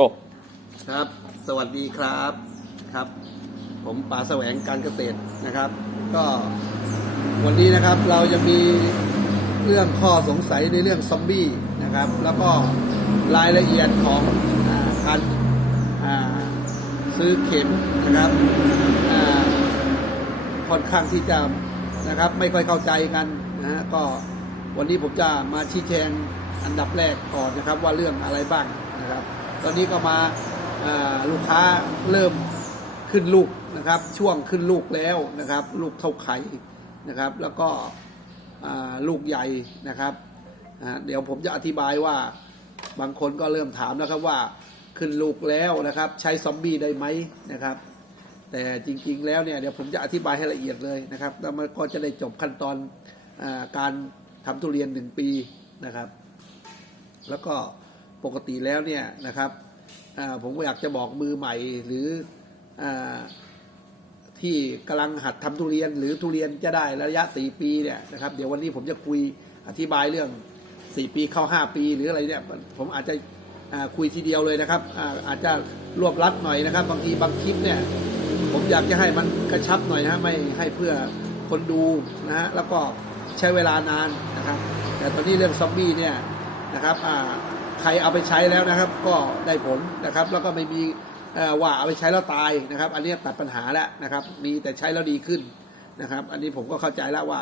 go ครับ สวัสดีครับครับ ผมป๋าแสวงการเกษตรนะครับ ก็วันนี้นะครับเราจะมีเรื่องข้อสงสัยในเรื่องซอมบี้นะครับ แล้วก็รายละเอียดของอการซื้อเข็มนะครับค่อนข้างที่จะนะครับไม่ค่อยเข้าใจกันนะฮะก็วันนี้ผมจะมาชี้แจงอันดับแรกก่อนนะครับว่าเรื่องอะไรบ้างนะครับ ตอนนี้ก็มาลูกค้าเริ่มขึ้นลูกนะครับ ช่วงขึ้นลูกแล้วนะครับ ลูกเท่าไข่นะครับ แล้วก็ลูกใหญ่นะครับเดี๋ยวผมจะอธิบายว่าบางคนก็เริ่มถามนะครับว่าขึ้นลูกแล้วนะครับ ใช้ซอมบี้ได้ไหมนะครับ แต่จริงๆแล้วเนี่ยเดี๋ยวผมจะอธิบายให้ละเอียดเลยนะครับแล้วมันก็จะได้จบขั้นตอนอการทำทุเรียนหนึ่งปีนะครับ แล้วก็ ปกติแล้วเนี่ยนะครับผมก็อยากจะบอกมือใหม่หรืออที่กำลังหัดทำทุเรียนหรือทุเรียนจะได้ระยะสี่ปีเนี่ยนะครับเดี๋ยววันนี้ผมจะคุยอธิบายเรื่องสี่ปีเข้าห้าปีหรืออะไรเนี่ยผมอาจจะคุยทีเดียวเลยนะครับอาอาจจะรวบรัดหน่อยนะครับ บางทีบางคลิปเนี่ยผมอยากจะให้มันกระชับหน่อยนะฮะไม่ให้เพื่อคนดูนะฮะแล้วก็ใช้เวลานานนะครับ แต่ตอนนี้เรื่องซอมบี้เนี่ยนะครับอ่า ใครเอาไปใช้แล้วนะครับ ก็ได้ผลนะครับ แล้วก็ไม่มีว่าเอาไปใช้แล้วตายนะครับ อันนี้ตัดปัญหาแล้วนะครับ มีแต่ใช้แล้วดีขึ้นนะครับ อันนี้ผมก็เข้าใจแล้วว่า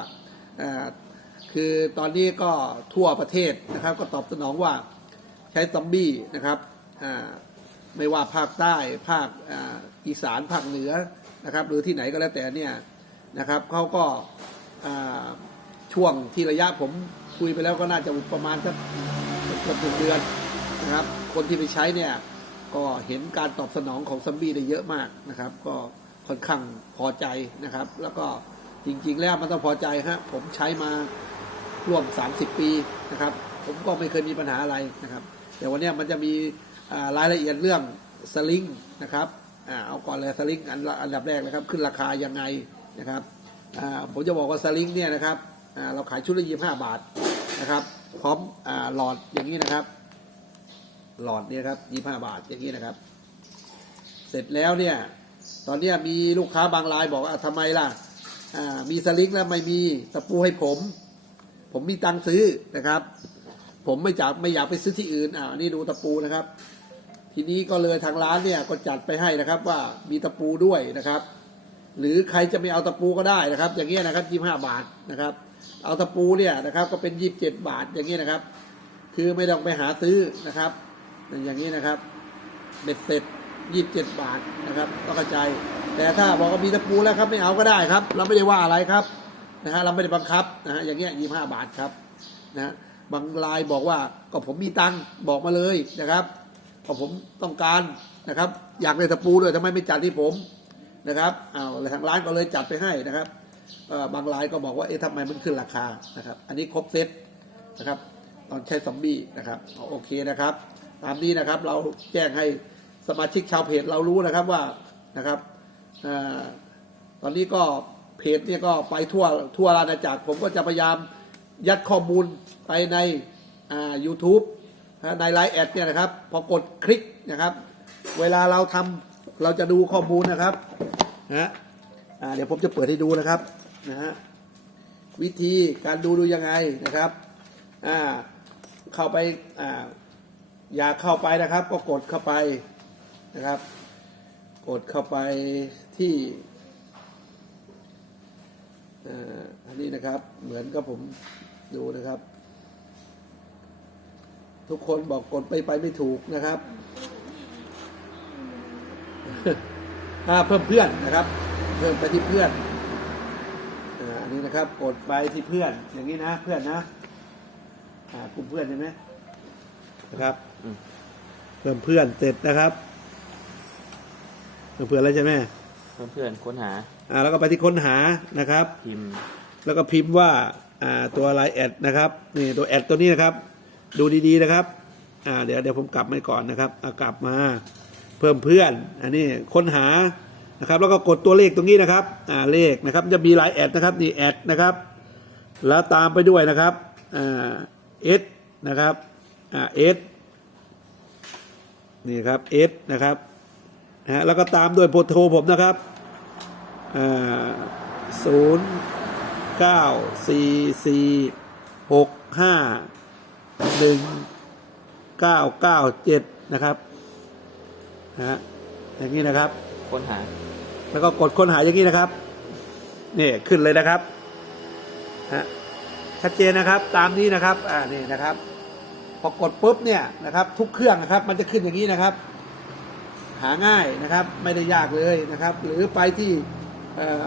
คือตอนนี้ก็ทั่วประเทศนะครับ ก็ตอบสนองว่าใช้ซอมบี้นะครับไม่ว่าภาคใต้ภาคอีสานภาคเหนือนะครับ หรือที่ไหนก็แล้วแต่เนี่ยนะครับเขาก็ช่วงที่ระยะผมคุยไปแล้วก็น่าจะประมาณสัก กือบถึงเดือนนะครับ คนที่ไปใช้เนี่ยก็เห็นการตอบสนองของซัมบี้ได้เยอะมากนะครับ ก็ค่อนข้างพอใจนะครับ แล้วก็จริงๆแล้วมันต้องพอใจฮะผมใช้มาร่วม 30 ปีนะครับ ผมก็ไม่เคยมีปัญหาอะไรนะครับ แต่วันนี้มันจะมีรายละเอียดเรื่องสลิงนะครับอเอาก่อนเลยสลิงอันอันดับแรกนะครับ ขึ้นราคายังไงนะครับผมจะบอกว่าสลิงเนี่ยนะครับเราขายชุดละยี่ห้าบาทนะครับ พร้อมอหลอดอย่างนี้นะครับ หลอดเนี่ยครับยี่ห้าบาทอย่างนี้นะครับ เสร็จแล้วเนี่ย ตอนนี้มีลูกค้าบางรายบอกว่าทำไมล่ะมีสลิงแล้วไม่มีตะปูให้ผม ผมมีตังซื้อนะครับ ผมไม่จากไม่อยากไปซื้อที่อื่นอ่านี่ดูตะปูนะครับ ทีนี้ก็เลยทางร้านเนี่ยก็จัดไปให้นะครับว่ามีตะปูด้วยนะครับ หรือใครจะไม่เอาตะปูก็ได้นะครับ อย่างเงี้ยนะครับยี่ห้าบาทนะครับ เอาตะปูเนี่ยนะครับ ก็เป็นยี่สิบเจ็ดบาทอย่างเงี้ยนะครับ คือไม่ต้องไปหาซื้อนะครับอย่างนี้นะครับเบ็ดเสร็จยี่สิบเจ็ดบาทนะครับต้องเข้าใจ แต่ถ้าบอกว่ามีตะปูแล้วครับไม่เอาก็ได้ครับ เราไม่ได้ว่าอะไรครับนะฮะเราไม่ได้บังคับนะฮะอย่างเงี้ยยี่ห้าบาทครับนะฮะบางรายบอกว่าก็ผมมีตังค์บอกมาเลยนะครับก็ผมต้องการนะครับ อยากได้ตะปูด้วยทำไมไม่จัดที่ผม นะครับเอาทางร้านก็เลยจัดไปให้นะครับบางรายก็บอกว่าเอ๊ะทำไมมันขึ้นราคานะครับ อันนี้ครบเซตนะครับตอนใช้ซอมบี้นะครับโอเคนะครับ ตามนี้นะครับเราแจ้งให้สมาชิกชาวเพจเรารู้นะครับว่านะครับอตอนนี้ก็เพจเนี่ยก็ไปทั่วทั่วราชอาณาจักรผมก็จะพยายามยัดข้อมูลไปในอ่า YouTube นะในไลน์แอดเนี่ยนะครับ พอกดคลิกนะครับ เวลาเราทำเราจะดูข้อมูลนะครับ นะอ่าเดี๋ยวผมจะเปิดให้ดูนะครับนะฮะวิธีการดูดูยังไงนะครับอ่าเข้าไปอ่าอยากเข้าไปนะครับ ก็กดเข้าไปนะครับ กดเข้าไปที่อ่าอันนี้นะครับเหมือนกับผมดูนะครับ ทุกคนบอกกดไปไปไม่ถูกนะครับ เพิ่มเพื่อนนะครับ เพิ่มไปที่เพื่อนอ่าอันนี้นะครับกดไปที่เพื่อน อย่างนี้นะเพื่อนนะอ่ากลุ่มเพื่อนใช่ไหมนะครับอืมเพิ่มเพื่อนเสร็จนะครับเพิ่มเพื่อนแล้วใช่ไหมเพื่อนๆค้นหาอ่าแล้วก็ไปที่ค้นหานะครับ พิมพ์ แล้วก็พิมพ์ว่าอ่าตัวไลน์แอดนะครับนี่ตัวแอดตัวนี้นะครับ ดูดีๆนะครับอ่าเดี๋ยวเดี๋ยวผมกลับมาก่อนนะครับเอากลับมา เพิ่มเพื่อน อันนี้ค้นหานะครับแล้วก็กดตัวเลขตรงนี้นะครับอ่าเลขนะครับจะมีไลน์แอดนะครับนี่แอดนะครับแล้วตามไปด้วยนะครับอ่าเอสนะครับอ่าเอสนี่ครับเอสนะครับนะฮะแล้วก็ตามด้วยโปรโทรผมนะครับศูนย์เก้าสี่สี่หกห้าหนึ่งเก้าเก้าเจ็ดนะครับ นะฮะอย่างนี้นะครับ ค้นหา แล้วก็กดค้นหาอย่างนี้นะครับนี่ขึ้นเลยนะครับฮะชัดเจนนะครับตามนี้นะครับอ่านี่นะครับ พอกดปุ๊บเนี่ยนะครับ ทุกเครื่องนะครับ มันจะขึ้นอย่างนี้นะครับ หาง่ายนะครับ ไม่ได้ยากเลยนะครับ หรือไปที่เออ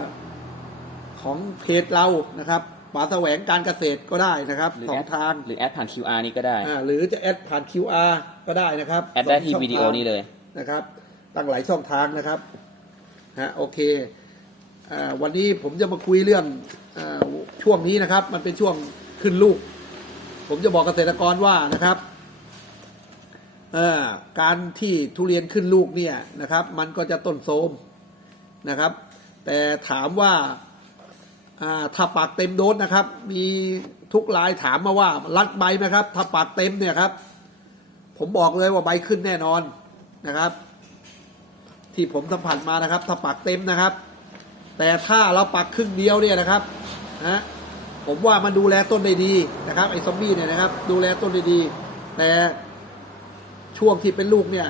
ของเพจเรานะครับป๋าแสวงการเกษตรก็ได้นะครับหรือสอแองดทางหรือแอดผ่าน QR นี้ก็ได้อ่าหรือจะแอดผ่าน QR ก็ได้นะครับ แอดได้สงที่ช่องวิดีโอทางนี้เลย นะครับตั้งหลายช่องทางนะครับฮะโอเคอวันนี้ผมจะมาคุยเรื่องอช่วงนี้นะครับ มันเป็นช่วงขึ้นลูก ผมจะบอกเกษตรกรว่านะครับการที่ทุเรียนขึ้นลูกเนี่ยนะครับ มันก็จะต้นโทมนะครับ แต่ถามว่าอ่าถ้าปากเต็มโดสนะครับ มีทุกรายถามมาว่ารัดใบไหมครับ ถ้าปากเต็มเนี่ยครับ ผมบอกเลยว่าใบขึ้นแน่นอน นะครับ ที่ผมสัมผัสมานะครับ ถ้าปักเต็มนะครับ แต่ถ้าเราปักครึ่งเดียวเนี่ยนะครับนะผมว่ามันดูแลต้นได้ดีนะครับไอ้ซอมบี้เนี่ยนะครับ ดูแลต้นได้ดี แต่ช่วงที่เป็นลูกเนี่ย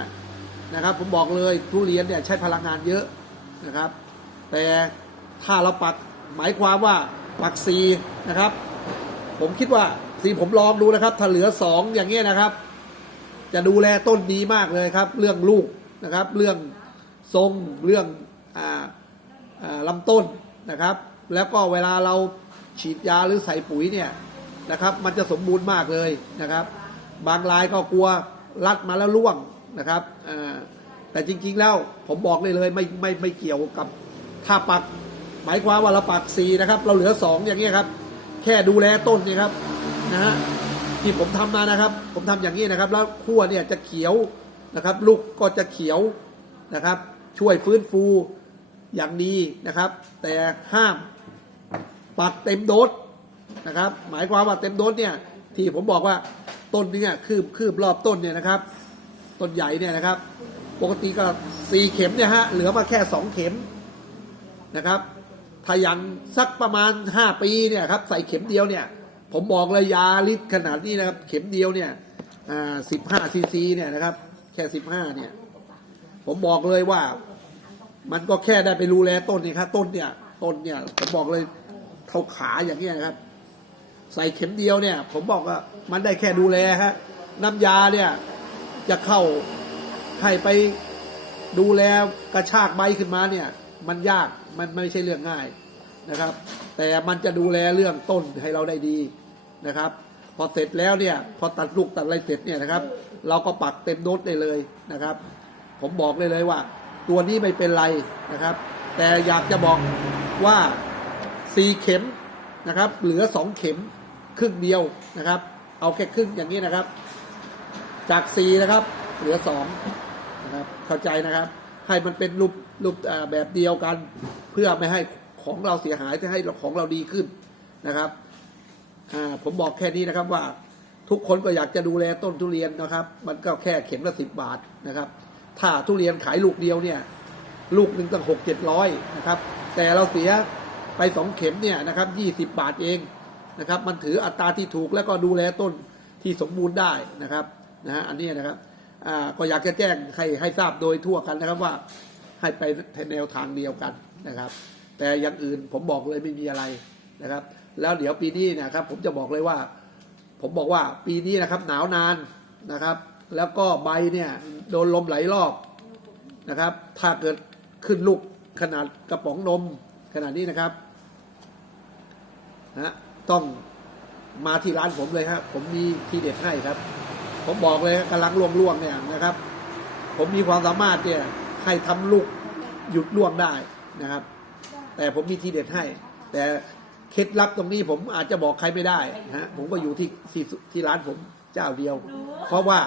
นะครับ ผมบอกเลยทุเรียนเนี่ยใช้พลังงานเยอะนะครับ แต่ถ้าเราปักหมายความว่าปักสีนะครับ ผมคิดว่าสีผมลองดูนะครับ ถ้าเหลือสองอย่างเงี้ยนะครับ จะดูแลต้นดีมากเลยครับ เรื่องลูกนะครับ เรื่องทรงเรื่องออลำต้นนะครับ แล้วก็เวลาเราฉีดยาหรือใส่ปุ๋ยเนี่ยนะครับ มันจะสมบูรณ์มากเลยนะครับ บางรายก็กลัวรัดมาแล้วร่วงนะครับแต่จริงๆแล้วผมบอกเลยเลยไม่ไม่ไม่เกี่ยวกับถ้าปักหมายความว่าเราปักสีนะครับ เราเหลือสองอย่างเงี้ยครับ แค่ดูแลต้นนี่ครับนะฮะ ที่ผมทำมานะครับ ผมทำอย่างนี้นะครับ แล้วขั้วเนี่ยจะเขียวนะครับ ลูกก็จะเขียวนะครับ ช่วยฟื้นฟูอย่างดีนะครับ แต่ห้ามปักเต็มโดสนะครับ หมายความว่าเต็มโดสเนี่ยที่ผมบอกว่าต้นเนี่ยคืบคืบรอบต้นเนี่ยนะครับ ต้นใหญ่เนี่ยนะครับ ปกติก็สี่เข็มเนี่ยฮะเหลือมาแค่สองเข็มนะครับถ้ายังสักประมาณห้าปีเนี่ยครับใส่เข็มเดียวเนี่ย ผมบอกเลยยาลิตรขนาดนี้นะครับ เข็มเดียวเนี่ยสิบห้าซีซีเนี่ยนะครับ แค่สิบห้าเนี่ย ผมบอกเลยว่า มันก็แค่ได้ไปรูแลต้นนี่ครับต้นเนี่ย ต้นเนี่ยผมบอกเลยเท่าขาอย่างเงี้ยครับ ใส่เข็มเดียวเนี่ย ผมบอกว่ามันได้แค่ดูแลฮะน้ำยาเนี่ย จะเข้าให้ไปดูแลกระชากใบขึ้นมาเนี่ย มันยากมันไม่ใช่เรื่องง่ายนะครับ แต่มันจะดูแลเรื่องต้นให้เราได้ดี นะครับ พอเสร็จแล้วเนี่ยพอตัดลูกตัดอะไรเสร็จเนี่ยนะครับ เราก็ปักเต็มโดสได้เลยนะครับ ผมบอกเลยเลยว่า ตัวนี้ไม่เป็นไรนะครับ แต่อยากจะบอกว่าสี่เข็มนะครับ เหลือสองเข็มครึ่งเดียวนะครับ เอาแค่ครึ่งอย่างนี้นะครับ จากสี่นะครับ เหลือสองนะครับเข้าใจนะครับ ให้มันเป็นรูปรูปแบบเดียวกัน เพื่อไม่ให้ของเราเสียหายแต่ให้ของเราดีขึ้นนะครับ ผมบอกแค่นี้นะครับว่าทุกคนก็อยากจะดูแลต้นทุเรียนนะครับ มันก็แค่เข็มละสิบบาทนะครับ ถ้าทุเรียนขายลูกเดียวเนี่ย ลูกหนึ่งตั้งหกเจ็ดร้อยนะครับ แต่เราเสียไปสองเข็มเนี่ยนะครับยี่สิบบาทเองนะครับ มันถืออัตราที่ถูกแล้วก็ดูแลต้นที่สมบูรณ์ได้นะครับนะฮะอันนี้นะครับก็อยากจะแจ้งให้ให้ทราบโดยทั่วกันนะครับว่าให้ไปแนวทางเดียวกันนะครับ แต่อย่างอื่นผมบอกเลยไม่มีอะไรนะครับ แล้วเดี๋ยวปีนี้เนะครับผมจะบอกเลยว่า ผมบอกว่าปีนี้นะครับหนาวนานนะครับ แล้วก็ใบเนี่ยโดนลมไหลรอบนะครับ ถ้าเกิดขึ้นลูกขนาดกระป๋องนมขนาดนี้นะครับนะต้องมาที่ร้านผมเลยครับผมมีทีเด็ดให้ครับ ผมบอกเลยกำลังล่วงล่วงๆเนี่ยนะครับ ผมมีความสามารถเนี่ยให้ทำลูกหยุดล่วงได้นะครับ แต่ผมมีทีเด็ดให้ แต่ เคล็ดลับตรงนี้ผมอาจจะบอกใครไม่ได้นะฮะผมก็อยู่ที่ที่ที่ร้านผมเจ้าเดียว เพราะว่า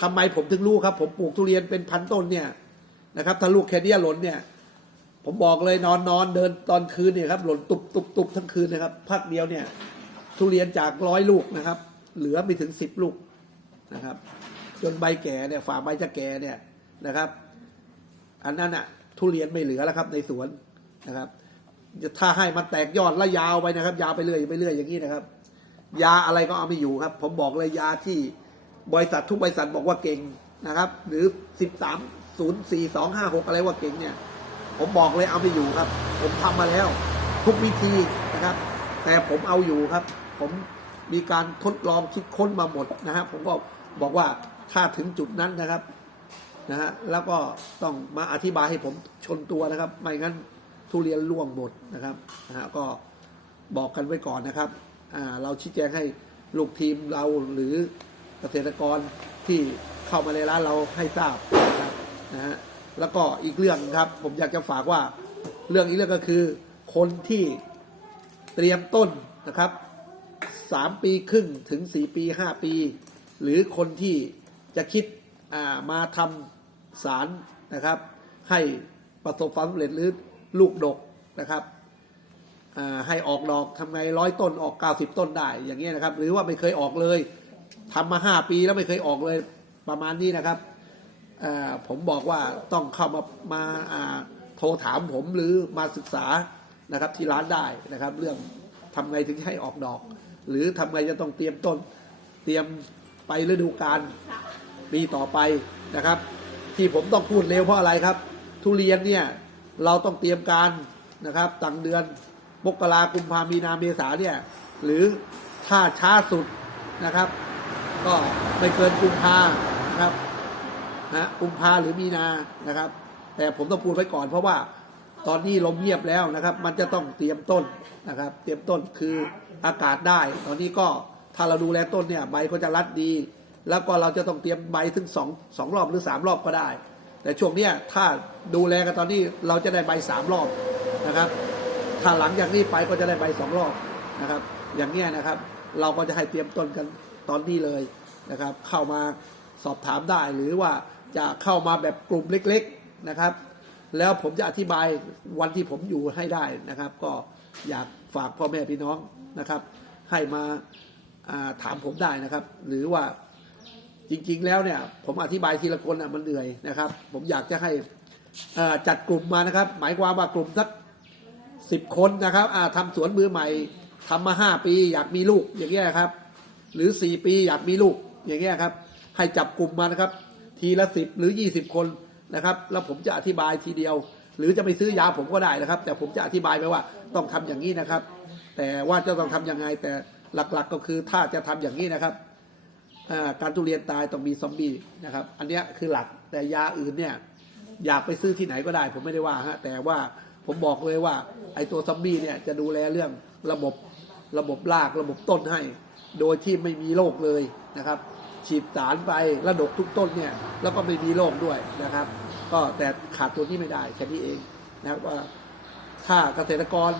ทำไมผมถึงรู้ครับ ผมปลูกทุเรียนเป็นพันต้นเนี่ยนะครับถ้าลูกแค่เนี้ยหล่นเนี่ย ผมบอกเลยนอนนอนเดินตอนคืนเนี่ยครับหล่นตุบตุบตุบทั้งคืนนะครับพักเดียวเนี่ย ทุเรียนจากร้อยลูกนะครับ เหลือไม่ถึงสิบลูกนะครับ จนใบแก่เนี่ยฝ่าใบจะแก่เนี่ยนะครับ อันนั้นอะทุเรียนไม่เหลือแล้วครับในสวนนะครับ ถ้าให้มันแตกยอดแล้วยาวไปนะครับ ยาวไปเรื่อยไปเรื่อยอย่างนี้นะครับ ยาอะไรก็เอาไม่อยู่ครับ ผมบอกเลยยาที่บริษัททุกบริษัทบอกว่าเก่งนะครับ หรือสิบสามศูนย์สี่สองห้าหกอะไรว่าเก่งเนี่ย ผมบอกเลยเอาไม่อยู่ครับ ผมทำมาแล้ว ทุกวิธีนะครับ แต่ผมเอาอยู่ครับ ผมมีการทดลองคิดค้นมาหมดนะฮะผมก็บอกว่าถ้าถึงจุดนั้นนะครับนะฮะแล้วก็ต้องมาอธิบายให้ผมชนตัวนะครับ ไม่งั้น ทุเรียนร่วงหมดนะครับนะฮะก็บอกกันไว้ก่อนนะครับอ่าเราชี้แจงให้ลูกทีมเราหรือเกษตรกรที่เข้ามาในร้านเราให้ทราบนะครับนะฮะแล้วก็อีกเรื่องครับ ผมอยากจะฝากว่าเรื่องอีกเรื่องก็คือคนที่เตรียมต้นนะครับสามปีครึ่งถึงสี่ปีห้าปี หรือคนที่จะคิดามาทำสารนะครับ ให้ประสบความสำเร็จหรือ ลูกดกนะครับให้ออกดอกทำไงร้อยต้นออก 90 ต้นได้อย่างเงี้ยนะครับ หรือว่าไม่เคยออกเลยทำมาห้าปีแล้วไม่เคยออกเลยประมาณนี้นะครับผมบอกว่าต้องเข้ามามาโทรถามผมหรือมาศึกษานะครับที่ร้านได้นะครับ เรื่องทำไงถึงให้ออกดอก หรือทำไงจะต้องเตรียมต้น เตรียมไปฤดูกาลปีต่อไปนะครับ ที่ผมต้องพูดเร็วเพราะอะไรครับ ทุเรียนเนี่ย เราต้องเตรียมการนะครับตั้งเดือนมกรากุมภามีนาเมษาเนี่ยหรือถ้าช้าสุดนะครับ ก็ไม่เกินกุมภานะครับนะกุมภาหรือมีนานะครับ แต่ผมต้องพูดไว้ก่อนเพราะว่าตอนนี้ลมเงียบแล้วนะครับ มันจะต้องเตรียมต้นนะครับ เตรียมต้นคืออากาศได้ ตอนนี้ก็ถ้าเราดูแลต้นเนี่ยใบก็จะรัดดี แล้วก็เราจะต้องเตรียมใบถึงสองสองรอบหรือสามรอบก็ได้ แต่ช่วงเนี้ยถ้าดูแลกันตอนนี้เราจะได้ใบสามรอบนะครับ ถ้าหลังจากนี้ไปก็จะได้ใบสองรอบนะครับ อย่างเนี้ยนะครับ เราก็จะให้เตรียมต้นกันตอนนี้เลยนะครับ เข้ามาสอบถามได้หรือว่าจะเข้ามาแบบกลุ่มเล็ก ๆนะครับ แล้วผมจะอธิบายวันที่ผมอยู่ให้ได้นะครับ ก็อยากฝากพ่อแม่พี่น้องนะครับ ให้มาาถามผมได้นะครับ หรือว่า จริงๆแล้วเนี่ย ผมอธิบายทีละคนอะมันเหนื่อยนะครับ ผมอยากจะให้อ่าจัดกลุ่มมานะครับ หมายความว่ากลุ่มสักสิบคนนะครับอ่าทำสวนมือใหม่ทำมาห้าปีอยากมีลูกอย่างเงี้ยครับ หรือสี่ปีอยากมีลูกอย่างเงี้ยครับ ให้จับกลุ่มมานะครับ ทีละสิบหรือยี่สิบคนนะครับ แล้วผมจะอธิบายทีเดียว หรือจะไปซื้อยาผมก็ได้นะครับ แต่ผมจะอธิบายไปว่าต้องทำอย่างนี้นะครับ แต่ว่าจะต้องทำยังไงแต่หลักๆก็คือถ้าจะทำอย่างนี้นะครับ การทุเรียนตายต้องมีซอมบี้นะครับ อันนี้คือหลักแต่ยาอื่นเนี่ยอยากไปซื้อที่ไหนก็ได้ ผมไม่ได้ว่าฮะแต่ว่าผมบอกเลยว่า ไอ้ตัวซอมบี้เนี่ยจะดูแลเรื่องระบบระบบรากระบบต้นให้ โดยที่ไม่มีโรคเลยนะครับ ฉีดสารไประดกทุกต้นเนี่ยแล้วก็ไม่มีโรคด้วยนะครับ ก็แต่ขาดตัวนี้ไม่ได้แค่นี้เองนะครับว่าถ้าเกษตรกร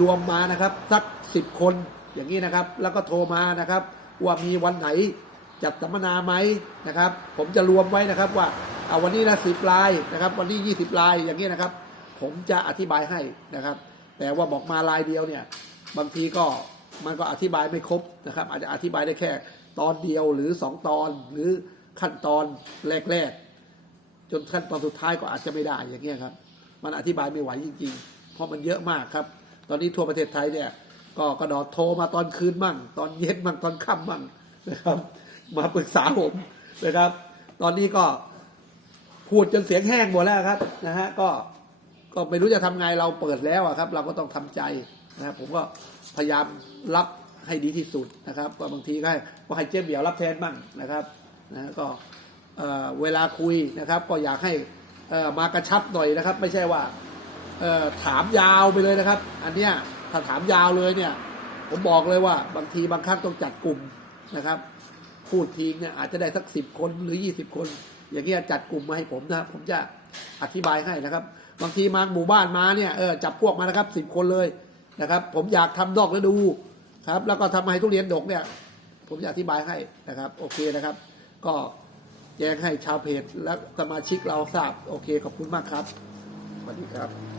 รวมมานะครับ สักสิบคนอย่างนี้นะครับ แล้วก็โทรมานะครับ ว่ามีวันไหนจัดสัมมนาไหมนะครับ ผมจะรวมไว้นะครับว่าเอาวันนี้นะสิบลายนะครับ วันนี้ยี่สิบลายอย่างนี้นะครับ ผมจะอธิบายให้นะครับ แต่ว่าบอกมาลายเดียวเนี่ยบางทีก็มันก็อธิบายไม่ครบนะครับ อาจจะอธิบายได้แค่ตอนเดียวหรือสองตอนหรือขั้นตอนแรกๆจนขั้นตอนสุดท้ายก็อาจจะไม่ได้อย่างเงี้ยครับ มันอธิบายไม่ไหวจริง ๆ เพราะมันเยอะมากครับ ตอนนี้ทั่วประเทศไทยเนี่ย ก็กระดอดโทรมาตอนคืนมั่ง ตอนเย็นมั่งตอนค่ำมั่งนะครับ มาปรึกษาผมนะครับ ตอนนี้ก็พูดจนเสียงแห้งหมดแล้วครับนะฮะก็ก็ไม่รู้จะทำไงเราเปิดแล้วอะครับ เราก็ต้องทำใจนะครับผมก็พยายามรับให้ดีที่สุดนะครับ ก็บางทีก็ให้ก็ให้เจ๊เบียวรับแทนบ้างนะครับนะก็เอ่อเวลาคุยนะครับ ก็อยากให้เอ่อมากระชับหน่อยนะครับ ไม่ใช่ว่าเอ่อถามยาวไปเลยนะครับ อันเนี้ย ถ้าถามยาวเลยเนี่ย ผมบอกเลยว่า บางทีบางครั้งต้องจัดกลุ่มนะครับ พูดทีเนี่ยอาจจะได้สักสิบคนหรือยี่สิบคน อย่างเงี้ยจัดกลุ่มมาให้ผมนะครับ ผมจะอธิบายให้นะครับ บางทีมาหมู่บ้านมาเนี่ยเออจับพวกมานะครับสิบคนเลยนะครับ ผมอยากทำดอกฤดูครับ แล้วก็ทำให้ทุเรียนดกเนี่ย ผมจะอธิบายให้นะครับ โอเคนะครับ ก็แจ้งให้ชาวเพจและสมาชิกเราทราบ โอเค ขอบคุณมากครับ สวัสดีครับ